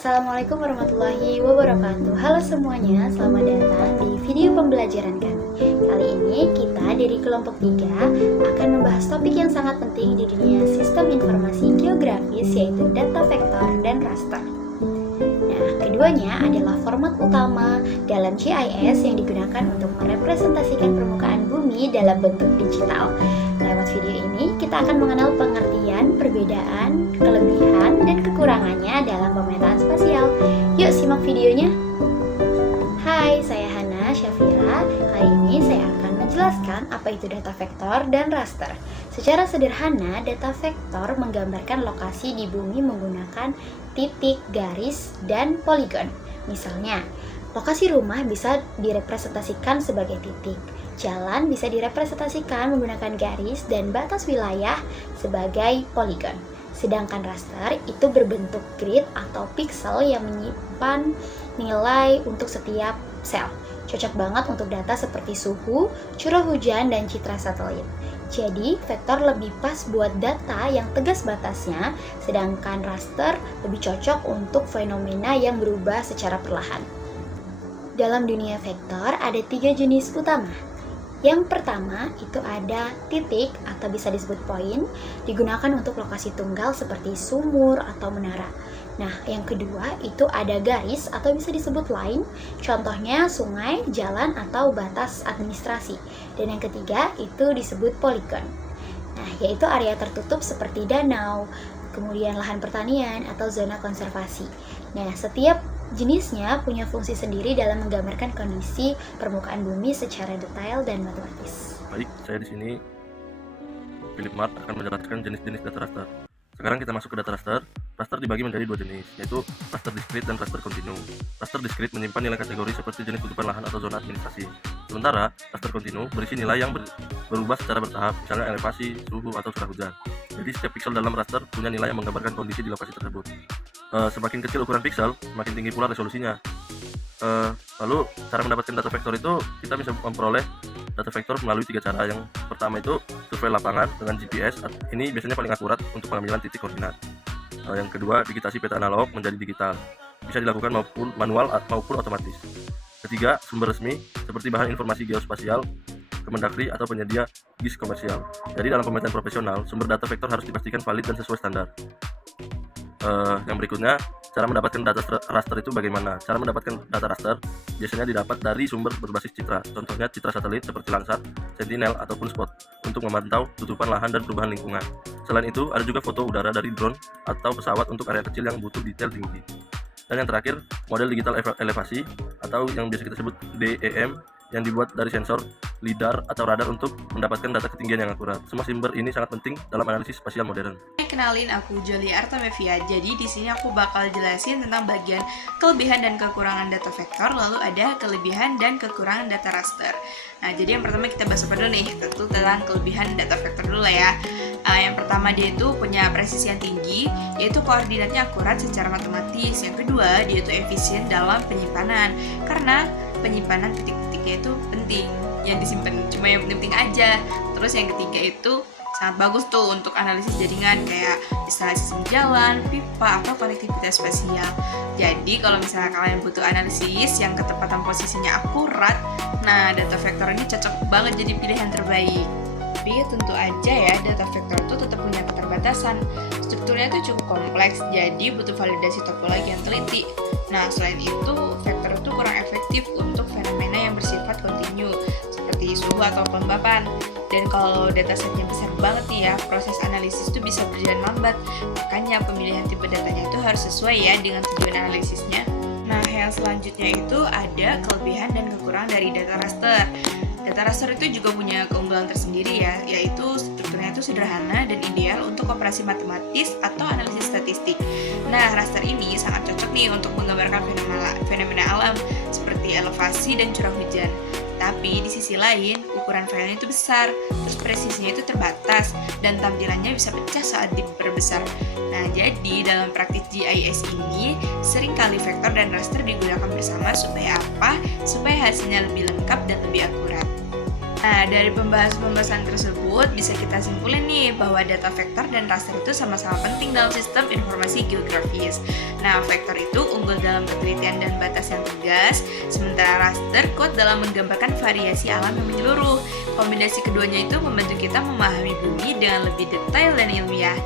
Assalamualaikum warahmatullahi wabarakatuh. Halo semuanya, selamat datang di video pembelajaran kami. Kali ini kita dari kelompok 3 akan membahas topik yang sangat penting di dunia sistem informasi geografis, yaitu data vektor dan raster. Nah, keduanya adalah format utama dalam GIS yang digunakan untuk merepresentasikan permukaan bumi dalam bentuk digital. Lewat video ini, kita akan mengenal pengertian, perbedaan, kelebihan, dan kekurangannya dalam pemetaan spasial. Yuk simak videonya. Hai, saya Hana Syafira. Kali ini saya akan menjelaskan apa itu data vektor dan raster. Secara sederhana, data vektor menggambarkan lokasi di bumi menggunakan titik, garis, dan poligon. Misalnya, lokasi rumah bisa direpresentasikan sebagai titik. Jalan bisa direpresentasikan menggunakan garis dan batas wilayah sebagai poligon. Sedangkan raster itu berbentuk grid atau pixel yang menyimpan nilai untuk setiap sel. Cocok banget untuk data seperti suhu, curah hujan, dan citra satelit. Jadi, vektor lebih pas buat data yang tegas batasnya, sedangkan raster lebih cocok untuk fenomena yang berubah secara perlahan. Dalam dunia vektor ada 3 jenis utama. Yang pertama itu ada titik atau bisa disebut poin, digunakan untuk lokasi tunggal seperti sumur atau menara. Nah, yang kedua itu ada garis atau bisa disebut line, contohnya sungai, jalan, atau batas administrasi. Dan yang ketiga itu disebut poligon. Nah, yaitu area tertutup seperti danau, kemudian lahan pertanian atau zona konservasi. Nah, setiap jenisnya punya fungsi sendiri dalam menggambarkan kondisi permukaan bumi secara detail dan matematis. Baik, saya di sini Philip Mart akan menjelaskan jenis-jenis data raster. Sekarang kita masuk ke data raster. Raster dibagi menjadi 2 jenis, yaitu raster discrete dan raster kontinu. Raster discrete menyimpan nilai kategori seperti jenis tutupan lahan atau zona administrasi. Sementara raster kontinu berisi nilai yang berubah secara bertahap, misalnya elevasi, suhu, atau curah hujan. Jadi setiap pixel dalam raster punya nilai yang menggambarkan kondisi di lokasi tersebut. Semakin kecil ukuran pixel, semakin tinggi pula resolusinya. Lalu cara mendapatkan data vektor itu kita bisa memperoleh data vektor melalui 3 cara. Yang pertama itu survei lapangan dengan GPS. Ini biasanya paling akurat untuk pengambilan titik koordinat. Yang kedua, digitasi peta analog menjadi digital. Bisa dilakukan maupun manual maupun otomatis. Ketiga, sumber resmi seperti bahan informasi geospasial, Kemendagri atau penyedia GIS komersial. Jadi dalam pemetaan profesional, sumber data vektor harus dipastikan valid dan sesuai standar. Yang berikutnya, cara mendapatkan data raster itu bagaimana? Cara mendapatkan data raster biasanya didapat dari sumber berbasis citra, contohnya citra satelit seperti Landsat, Sentinel, ataupun Spot untuk memantau tutupan lahan dan perubahan lingkungan. Selain itu, ada juga foto udara dari drone atau pesawat untuk area kecil yang butuh detail tinggi. Dan yang terakhir, model digital elevasi atau yang biasa kita sebut DEM yang dibuat dari sensor, lidar, atau radar untuk mendapatkan data ketinggian yang akurat. Semua sumber ini sangat penting dalam analisis spasial modern. Kenalin, aku Jolie Artamevia. Jadi di sini aku bakal jelasin tentang bagian kelebihan dan kekurangan data vektor, lalu ada kelebihan dan kekurangan data raster. Nah, jadi yang pertama kita bahas apa dulu nih? Tentu tentang kelebihan data vektor dulu lah ya. Yang pertama, dia itu punya presisi yang tinggi, yaitu koordinatnya akurat secara matematis. Yang kedua, dia itu efisien dalam penyimpanan, karena penyimpanan titik-titiknya itu penting, yang disimpan cuma yang penting aja. Terus yang ketiga itu sangat bagus tuh untuk analisis jaringan kayak instalasi sistem jalan, pipa, atau konektivitas spasial. Jadi kalau misalnya kalian butuh analisis yang ketepatan posisinya akurat, nah data vektor ini cocok banget jadi pilihan terbaik. Tapi tentu aja ya, data vektor itu tetap punya keterbatasan. Strukturnya itu cukup kompleks, jadi butuh validasi topologi yang teliti. Nah, selain itu, vektor itu kurang efektif untuk fenomena yang bersifat kontinu, seperti seperti suhu atau kelembapan. Dan kalau datasetnya besar banget nih ya, proses analisis itu bisa berjalan lambat. Makanya pemilihan tipe datanya itu harus sesuai ya dengan tujuan analisisnya. Nah, yang selanjutnya itu ada kelebihan dan kekurangan dari data raster. Data raster itu juga punya keunggulan tersendiri ya, yaitu strukturnya itu sederhana dan ideal untuk operasi matematis atau analisis statistik. Nah, raster ini sangat cocok nih untuk menggambarkan fenomena alam seperti elevasi dan curah hujan. Tapi di sisi lain, ukuran filenya itu besar, terus presisinya itu terbatas, dan tampilannya bisa pecah saat diperbesar. Nah, jadi dalam praktik GIS ini, seringkali vektor dan raster digunakan bersama supaya apa? Supaya hasilnya lebih lengkap dan lebih akurat. Nah, dari pembahasan tersebut bisa kita simpulin nih bahwa data vektor dan raster itu sama-sama penting dalam sistem informasi geografis. Nah, vektor itu unggul dalam penelitian dan batas yang tegas, sementara raster kuat dalam menggambarkan variasi alam yang menyeluruh. Kombinasi keduanya itu membantu kita memahami bumi dengan lebih detail dan ilmiah.